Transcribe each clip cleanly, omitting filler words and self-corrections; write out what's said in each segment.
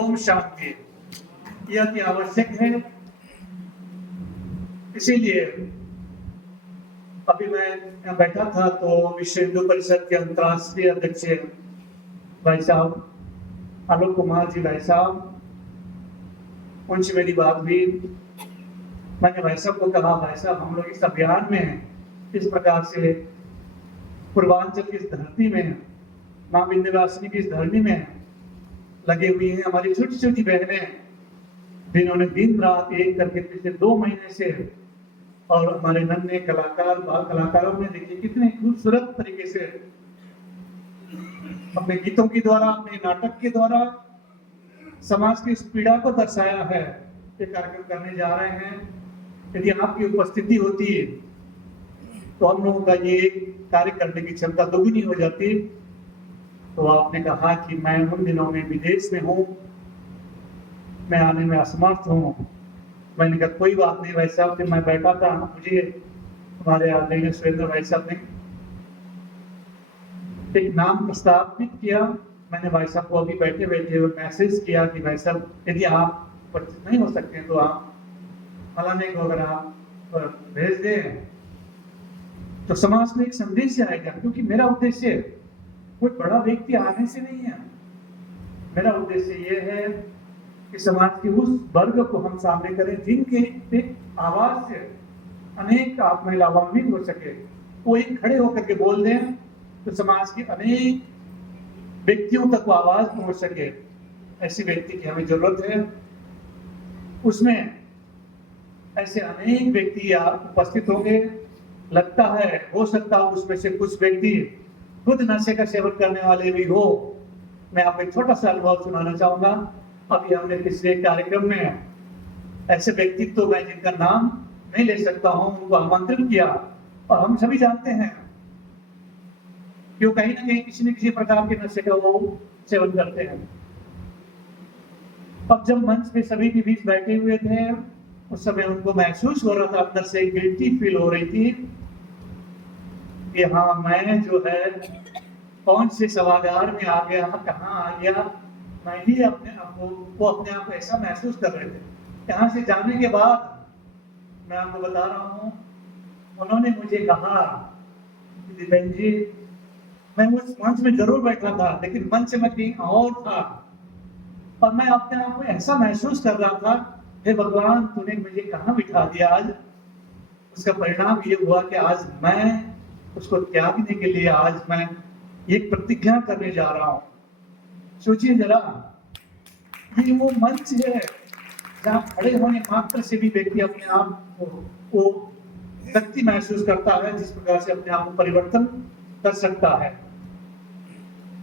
ओम शांति यह अति आवश्यक है। इसीलिए अभी मैं यहाँ बैठा था तो विश्व हिंदू परिषद के अंतर्राष्ट्रीय अध्यक्ष भाई साहब आलोक कुमार जी भाई साहब, उनसे मेरी बात हुई। मैंने भाई साहब को कहा, भाई साहब हम लोग इस अभियान में हैं, इस प्रकार से पूर्वांचल की इस धरती में, माँ विंध्यवासिनी की इस धरती में लगे हुए हैं। हमारी छोटी छोटी बहनें जिन्होंने दिन रात एक करके पिछले 2 महीने से, और हमारे नन्हे कलाकार बाल कलाकारों ने देखिए कितने खूबसूरत तरीके से अपने गीतों के द्वारा, अपने नाटक के द्वारा समाज की इस पीड़ा को दर्शाया है। ये कार्यक्रम करने जा रहे हैं। यदि आपकी उपस्थिति होती है तो हम लोगों का ये कार्य करने की क्षमता दोगुनी हो जाती। तो आपने कहा कि मैं उन दिनों में विदेश में हूँ, मैं आने में असमर्थ हूँ। मैंने कहा कोई बात नहीं भाई साहब। फिर मैं बैठा था, मुझे हमारे आदरणीय सुरेंद्र भाई साहब ने एक नाम प्रस्तावित किया। मैंने भाई साहब को अभी बैठे बैठे मैसेज किया कि भाई साहब यदि आप उपस्थित नहीं हो सकते हैं तो आप फलाने को अगर आप भेज दें तो समाज में एक संदेश आएगा। क्योंकि मेरा उद्देश्य कोई बड़ा व्यक्ति आने से नहीं है। मेरा उद्देश्य ये है कि समाज के उस वर्ग को हम सामने करें जिनके आवाज से अनेक आत्माएं लाभान्वित हो सके। वो एक खड़े होकर के बोल दें तो समाज के अनेक व्यक्तियों तक वो आवाज पहुंच सके। ऐसे व्यक्ति की हमें जरूरत है। उसमें ऐसे अनेक व्यक्ति उपस्थित होंगे। लगता है, हो सकता है उसमें से कुछ व्यक्ति खुद नशे का सेवन करने वाले भी हो। मैं आपको एक छोटा सा अनुभव सुनाना चाहूंगा। अभी हमने पिछले कार्यक्रम में ऐसे व्यक्तित्व तो मैं जिनका नाम नहीं ले सकता हूं, उनको आमंत्रित किया। और हम सभी जानते हैं कि वो कहीं ना कहीं किसी न किसी प्रकार के नशे का वो सेवन करते हैं। अब जब मंच पे सभी के बीच बैठे हुए थे, उस समय उनको महसूस हो रहा था, अंदर से गिल्टी फील हो रही थी कि हाँ मैं जो है कौन से सभागार में आ गया, कहाँ आ गया। मैं ही अपने आप को, वो अपने आप को ऐसा महसूस कर रहे थे। यहाँ से जाने के बाद मैं आपको बता रहा हूँ, उन्होंने मुझे कहा दीपेन जी, मैं उस मंच में जरूर बैठा था लेकिन मंच से मैं कहीं और था और मैं अपने आप को ऐसा महसूस कर रहा था, हे भगवान तूने मुझे कहाँ बिठा दिया आज। उसका परिणाम ये हुआ कि आज मैं उसको त्यागने के लिए आज मैं एक प्रतिज्ञा करने जा रहा हूँ। सोचिए जरा, ये वो मंच है जहाँ खड़े होने मात्र से भी व्यक्ति अपने आप को शक्ति महसूस करता है, जिस प्रकार से अपने आप को परिवर्तन कर सकता है।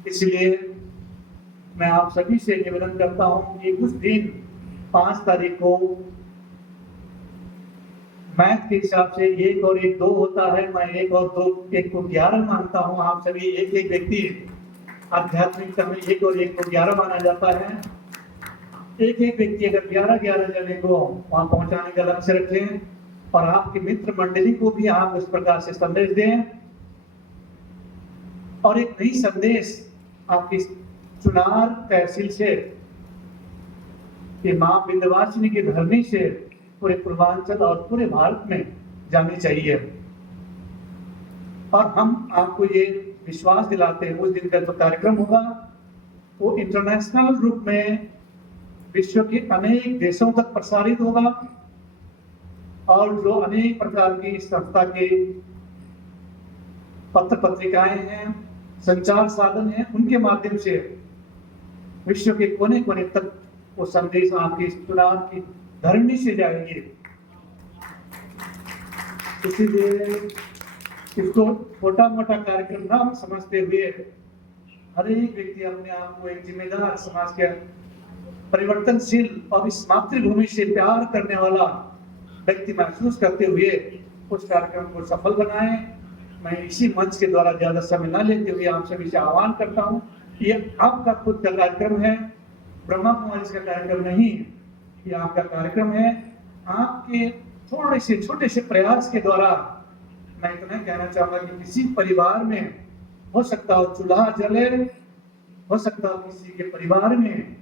इसलिए मैं आप सभी से निवेदन करता हूं कि उस दिन 5 तारीख को मैथ के हिसाब से 1 और 1 2 होता है। मैं 1 और 2 1 को 11 मानता हूं। आप सभी एक एक व्यक्ति, आध्यात्मिकता में 1 और 1 को 11 माना जाता है। एक एक व्यक्ति अगर 11 जने को वहां पहुंचाने का लक्ष्य रखें और आपके मित्र मंडली को भी आप उस प्रकार से संदेश दें और एक नई संदेश आपकी चुनार तहसील से, मां विंध्यवासिनी की धरनी से पूरे पूर्वांचल और पूरे भारत में जानी चाहिए। और हम आपको ये विश्वास दिलाते हैं उस दिन का जो कार्यक्रम होगा वो इंटरनेशनल रूप में विश्व के अनेक देशों तक प्रसारित होगा और जो अनेक प्रकार की संस्था के पत्र पत्रिकाएं हैं, संचार साधन हैं, उनके माध्यम से विश्व के कोने कोने तक वो संदेश आपकी चुनाव की धरनी से जाएंगे। इसीलिए इसको छोटा मोटा कार्यक्रम ना समझते हुए हर एक व्यक्ति अपने आप को एक जिम्मेदार, समाज के परिवर्तनशील और इस मातृभूमि से प्यार करने वाला व्यक्ति महसूस करते हुए उस कार्यक्रम को सफल बनाएं। मैं इसी मंच के द्वारा ज्यादा समय न लेते हुए आप सभी से आह्वान करता हूं, ये आपका खुद का कार्यक्रम है, ब्रह्मा कुमारी का कार्यक्रम नहीं। ये आपका कार्यक्रम है। आपके थोड़े से छोटे से प्रयास के द्वारा मैं इतना कहना चाहूंगा कि किसी परिवार में हो सकता हो चूल्हा जले, हो सकता हो किसी के परिवार में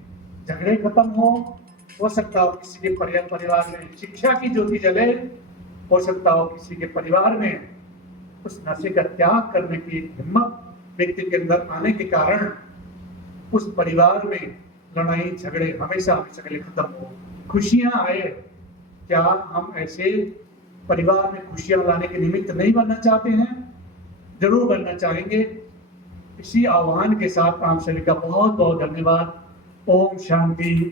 झगड़े खत्म हो सकता हो किसी के परिवार में शिक्षा की ज्योति जले, हो सकता हो किसी के परिवार में उस नशे का त्याग करने की हिम्मत व्यक्ति के अंदर आने के कारण उस परिवार में लड़ाई झगड़े हमेशा हमेशा के लिए खत्म हो, खुशियां आए। क्या हम ऐसे परिवार में खुशियां लाने के निमित्त नहीं बनना चाहते हैं? जरूर बनना चाहेंगे। इसी आह्वान के साथ आप सभी का बहुत बहुत धन्यवाद। ओम शांति।